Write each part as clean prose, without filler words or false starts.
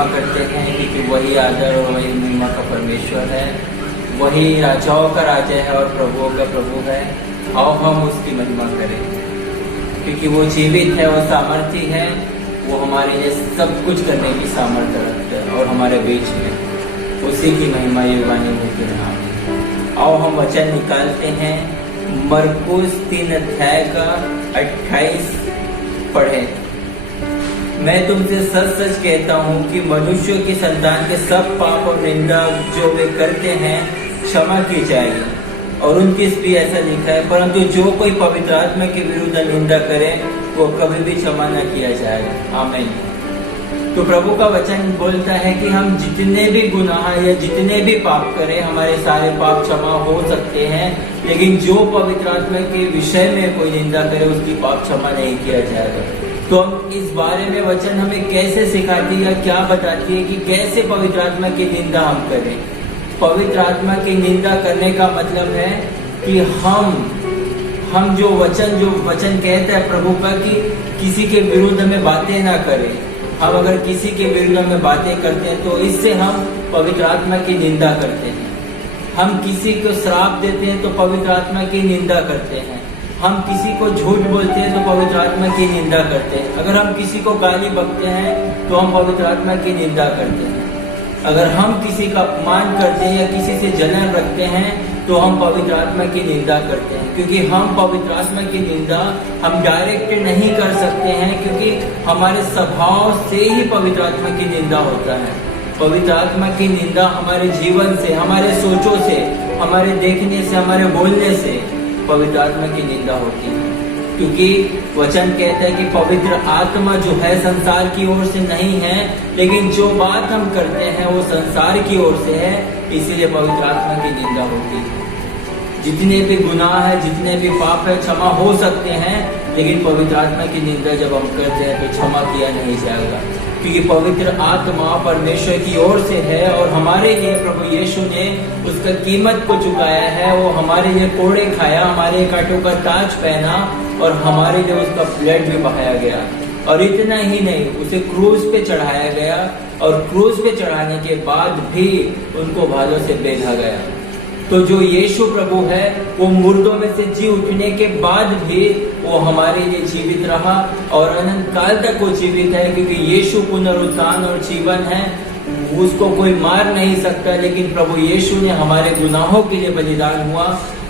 महिमा करते हैं, क्योंकि वही आदर और वही महिमा का परमेश्वर है, वही राजाओं का राजा है और प्रभुओं का प्रभु है। आओ हम उसकी महिमा करें, क्योंकि वो जीवित है, वो सामर्थी है, वो हमारे लिए सब कुछ करने की सामर्थ्य रखता है और हमारे बीच में उसी की महिमा युगानी होती है। आओ हम वचन निकालते हैं, मरकुस 3 अध्याय का 28 पढ़े। मैं तुमसे सच सच कहता हूँ कि मनुष्यों की संतान के सब पाप और निंदा जो वे करते हैं क्षमा की जाएगी, और उनकी भी ऐसा लिखा है, परंतु जो कोई पवित्र आत्मा के विरुद्ध निंदा करे वो कभी भी क्षमा न किया जाएगा। आमीन। तो प्रभु का वचन बोलता है कि हम जितने भी गुनाह या जितने भी पाप करें, हमारे सारे पाप क्षमा हो सकते हैं, लेकिन जो पवित्र आत्मा के विषय में कोई निंदा करे उसकी पाप क्षमा नहीं किया जाएगा। तो हम इस बारे में वचन हमें कैसे सिखाती है, क्या बताती है कि कैसे पवित्र आत्मा की निंदा हम करें। पवित्र आत्मा की निंदा करने का मतलब है कि हम जो वचन कहता है प्रभु का, कि किसी के विरुद्ध में बातें ना करें। हम अगर किसी के विरुद्ध में बातें करते हैं तो इससे हम पवित्र आत्मा की निंदा करते हैं। हम किसी को श्राप देते हैं तो पवित्र आत्मा की निंदा करते हैं। हम किसी को झूठ बोलते हैं तो पवित्र आत्मा की निंदा करते हैं। अगर हम किसी को गाली बकते हैं तो हम पवित्र आत्मा की निंदा करते हैं। अगर हम किसी का अपमान करते हैं या किसी से जलन रखते हैं तो हम पवित्र आत्मा की निंदा करते हैं, क्योंकि हम पवित्र आत्मा की निंदा हम डायरेक्ट नहीं कर सकते हैं, क्योंकि हमारे स्वभाव से ही पवित्र आत्मा की निंदा होता है। पवित्र आत्मा की निंदा हमारे जीवन से, हमारे सोचों से, हमारे देखने से, हमारे बोलने से पवित्र आत्मा की निंदा होती है। क्योंकि वचन कहता है कि पवित्र आत्मा जो है संसार की ओर से नहीं है, लेकिन जो बात हम करते हैं वो संसार की ओर से है, इसीलिए पवित्र आत्मा की निंदा होती है। जितने भी गुनाह है, जितने भी पाप है, क्षमा हो सकते हैं, लेकिन पवित्र आत्मा की निंदा जब हम करते हैं तो क्षमा किया नहीं जाएगा, क्योंकि पवित्र आत्मा परमेश्वर की ओर से है और हमारे लिए प्रभु यीशु ने उसका कीमत को चुकाया है। वो हमारे लिए कोड़े खाया, हमारे कांटों का ताज पहना और हमारे लिए उसका ब्लड भी बहाया गया। और इतना ही नहीं, उसे क्रूज पे चढ़ाया गया और क्रूज पे चढ़ाने के बाद भी उनको भालों से बेधा गया। तो जो यीशु प्रभु है वो मुर्दों में से जी उठने के बाद भी वो हमारे लिए जीवित रहा और अनंत काल तक वो जीवित है, क्योंकि यीशु पुनरुत्थान और जीवन है। उसको कोई मार नहीं सकता, लेकिन प्रभु यीशु ने हमारे गुनाहों के लिए बलिदान हुआ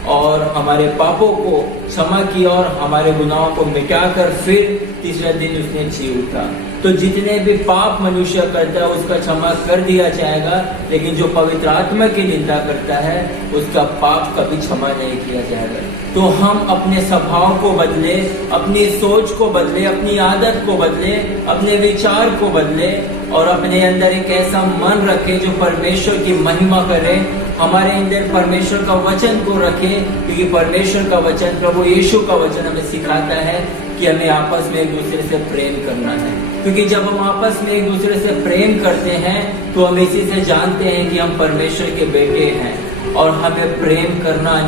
और हमारे पापों को क्षमा किया और हमारे गुनाहों को मिटाकर फिर तीसरे दिन उसने जी उठा। तो जितने भी पाप मनुष्य करता है उसका क्षमा कर दिया जाएगा, लेकिन जो पवित्र आत्मा की निंदा करता है उसका पाप कभी क्षमा नहीं किया जाएगा। तो हम अपने स्वभाव को बदले, अपनी सोच को बदले, अपनी आदत को बदले, अपने विचार को बदले और अपने अंदर एक ऐसा मन रखे जो परमेश्वर की महिमा करे। हमारे अंदर परमेश्वर का वचन को रखे, क्योंकि परमेश्वर का वचन, प्रभु यीशु का वचन हमें सिखाता है कि हमें आपस में एक दूसरे से प्रेम करना है। क्योंकि जब हम आपस में एक दूसरे से प्रेम करते हैं तो हम इसी से जानते हैं कि हम परमेश्वर के बेटे हैं। और हमें प्रेम करना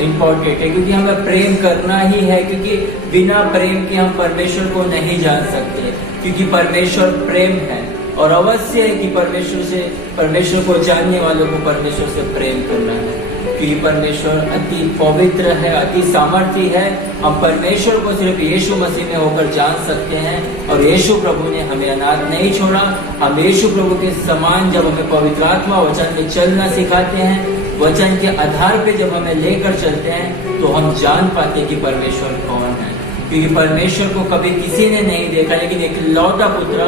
इम्पोर्टेंट है, क्योंकि हमें प्रेम करना ही है, क्योंकि बिना प्रेम के हम परमेश्वर को नहीं जान सकते, क्योंकि परमेश्वर प्रेम है। और अवश्य है कि परमेश्वर को जानने वालों को परमेश्वर से प्रेम करना है, क्योंकि परमेश्वर अति पवित्र है, अति सामर्थी है। हम परमेश्वर को सिर्फ यीशु मसीह में होकर जान सकते हैं और यीशु प्रभु ने हमें अनाथ नहीं छोड़ा। हम यीशु प्रभु के समान जब हमें पवित्र आत्मा वचन में चलना सिखाते हैं, वचन के आधार पे जब हमें लेकर चलते हैं, तो हम जान पाते कि परमेश्वर कौन है। क्योंकि परमेश्वर को कभी किसी ने नहीं देखा, लेकिन एक लौता पुत्र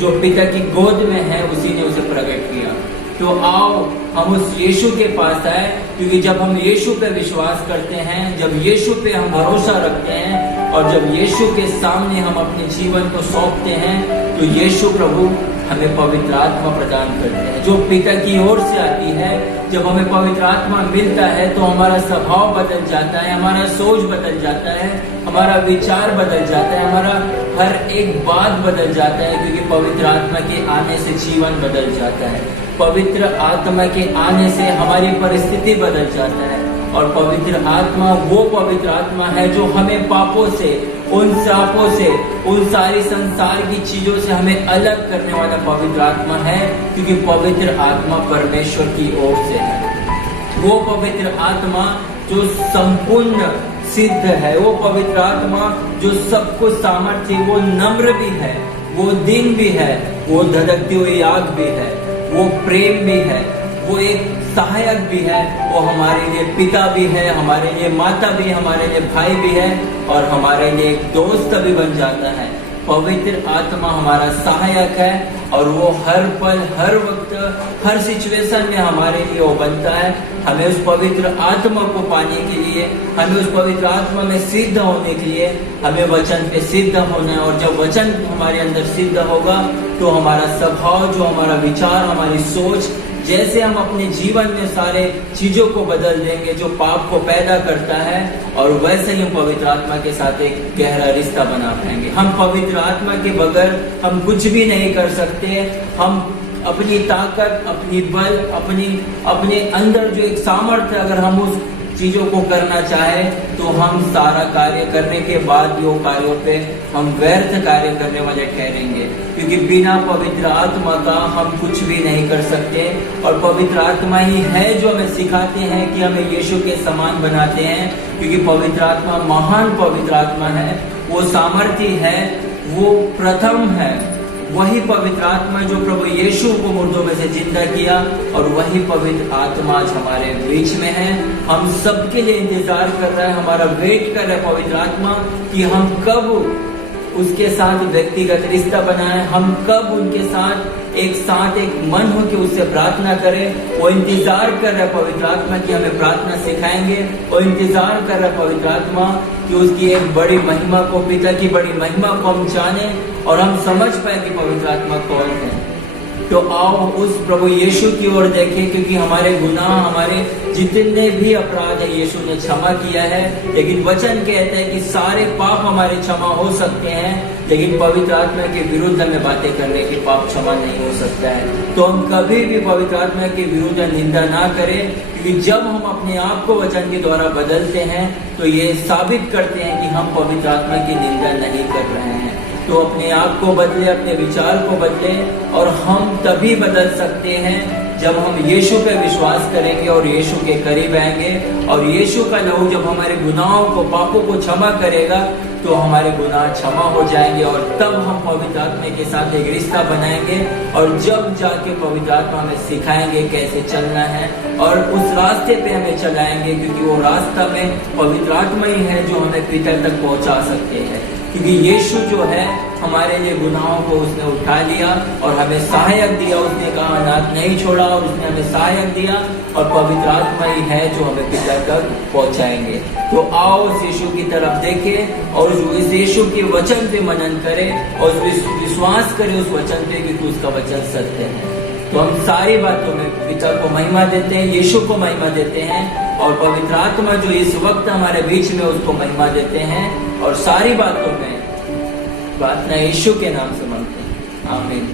जो पिता की गोद में है उसी ने उसे प्रकट किया। तो आओ हम उस यीशु के पास आए, क्योंकि जब हम यीशु पे विश्वास करते हैं, जब यीशु पे हम भरोसा रखते हैं और जब यीशु के सामने हम अपने जीवन को सौंपते हैं, तो यीशु प्रभु हमें पवित्र आत्मा प्रदान करते हैं जो पिता की ओर से आती है। जब हमें पवित्र आत्मा मिलता है तो हमारा स्वभाव बदल जाता है, हमारा सोच बदल जाता है, हमारा विचार बदल जाता है, हमारा हर एक बात बदल जाता है, क्योंकि पवित्र आत्मा के आने से जीवन बदल जाता है। पवित्र आत्मा के आने से हमारी परिस्थिति बदल जाता है। और पवित्र आत्मा वो पवित्र आत्मा है जो हमें पापों से, उन श्रापों से, उन सारी संसार की चीजों से हमें अलग करने वाला पवित्र आत्मा है, क्योंकि पवित्र आत्मा परमेश्वर की ओर से है। वो पवित्र आत्मा जो संपूर्ण सिद्ध है, वो पवित्र आत्मा जो सब कुछ सामर्थ्य, वो नम्र भी है, वो दीन भी है, वो धधकती हुई आग भी है, वो प्रेम भी है, वो एक सहायक भी है, वो हमारे लिए पिता भी है, हमारे लिए माता भी, हमारे लिए भाई भी है और हमारे लिए एक दोस्त भी बन जाता है। पवित्र आत्मा हमारा सहायक है और वो हर पल, हर वक्त, हर सिचुएशन में हमारे लिए वो बनता है। हमें उस पवित्र आत्मा को पाने के लिए, हमें उस पवित्र आत्मा में सिद्ध होने के लिए हमें वचन पे सिद्ध होना है। और जब वचन हमारे अंदर सिद्ध होगा तो हमारा स्वभाव, जो हमारा विचार, हमारी सोच, जैसे हम अपने जीवन में सारे चीजों को बदल देंगे जो पाप को पैदा करता है, और वैसे ही हम पवित्र आत्मा के साथ एक गहरा रिश्ता बना पाएंगे। हम पवित्र आत्मा के बगैर हम कुछ भी नहीं कर सकते। हम अपनी ताकत, अपनी बल, अपने अंदर जो एक सामर्थ्य, अगर हम उस चीजों को करना चाहे तो हम सारा कार्य करने के बाद भी वो कार्यों पे हम व्यर्थ कार्य करने वाले ठहरेंगे, क्योंकि बिना पवित्र आत्मा का हम कुछ भी नहीं कर सकते। और पवित्र आत्मा ही है जो हमें सिखाते हैं कि हमें यीशु के समान बनाते हैं, क्योंकि पवित्र आत्मा महान पवित्र आत्मा है, वो सामर्थ्य है, वो प्रथम है। वही पवित्र आत्मा जो प्रभु यीशु को मुर्दों में से जिंदा किया, और वही पवित्र आत्मा आज हमारे बीच में है। हम सबके लिए इंतजार कर रहा है, हमारा वेट कर रहा है पवित्र आत्मा कि हम कब उसके साथ व्यक्तिगत रिश्ता बनाएं, हम कब उनके साथ एक मन हो के उससे प्रार्थना करें। वो इंतजार कर रहा है पवित्र आत्मा कि हमें प्रार्थना सिखाएंगे। वो इंतजार कर रहा है पवित्र आत्मा कि उसकी एक बड़ी महिमा को, पिता की बड़ी महिमा को हम जाने और हम समझ पाए कि पवित्र आत्मा कौन है। तो आओ उस प्रभु यीशु की ओर देखें, क्योंकि हमारे गुनाह, हमारे जितने भी अपराध है यीशु ने क्षमा किया है। लेकिन वचन कहता है कि सारे पाप हमारे क्षमा हो सकते हैं, लेकिन पवित्र आत्मा के विरुद्ध में बातें करने की पाप क्षमा नहीं हो सकता है। तो हम कभी भी पवित्र आत्मा के विरुद्ध निंदा ना करें, क्योंकि जब हम अपने आप को वचन के द्वारा बदलते हैं तो ये साबित करते हैं कि हम पवित्र आत्मा की निंदा नहीं कर रहे हैं। तो अपने आप को बदले, अपने विचार को बदले, और हम तभी बदल सकते हैं जब हम यीशु पे विश्वास करेंगे और यीशु के करीब आएंगे। और यीशु का लहू जब हमारे गुनाहों को, पापों को क्षमा करेगा तो हमारे गुनाह क्षमा हो जाएंगे, और तब हम पवित्र आत्मा के साथ एक रिश्ता बनाएंगे। और जब जाके पवित्र आत्मा हमें सिखाएंगे कैसे चलना है, और उस रास्ते पे हमें चलाएंगे, क्योंकि वो रास्ता में पवित्र आत्मा ही है जो हमें पिता तक पहुंचा सकते हैं। क्योंकि यीशु जो है हमारे लिए गुनाहों को उसने उठा लिया और हमें सहायक दिया। उसने कहा अनाथ नहीं छोड़ा, और उसने हमें सहायक दिया, और पवित्र आत्मा ही है जो हमें पिता तक पहुंचाएंगे। तो आओ उस यीशु की तरफ देखें और इस यीशु के वचन पे मनन करें और विश्वास करें उस वचन पे, क्योंकि उसका वचन सत्य है। तो हम सारी बातों में पिता को महिमा देते हैं, यीशु को महिमा देते हैं, और पवित्र आत्मा जो इस वक्त हमारे बीच में उसको महिमा देते हैं। और सारी बातों में प्रार्थना यीशु के नाम से मांगते हैं। आमीन।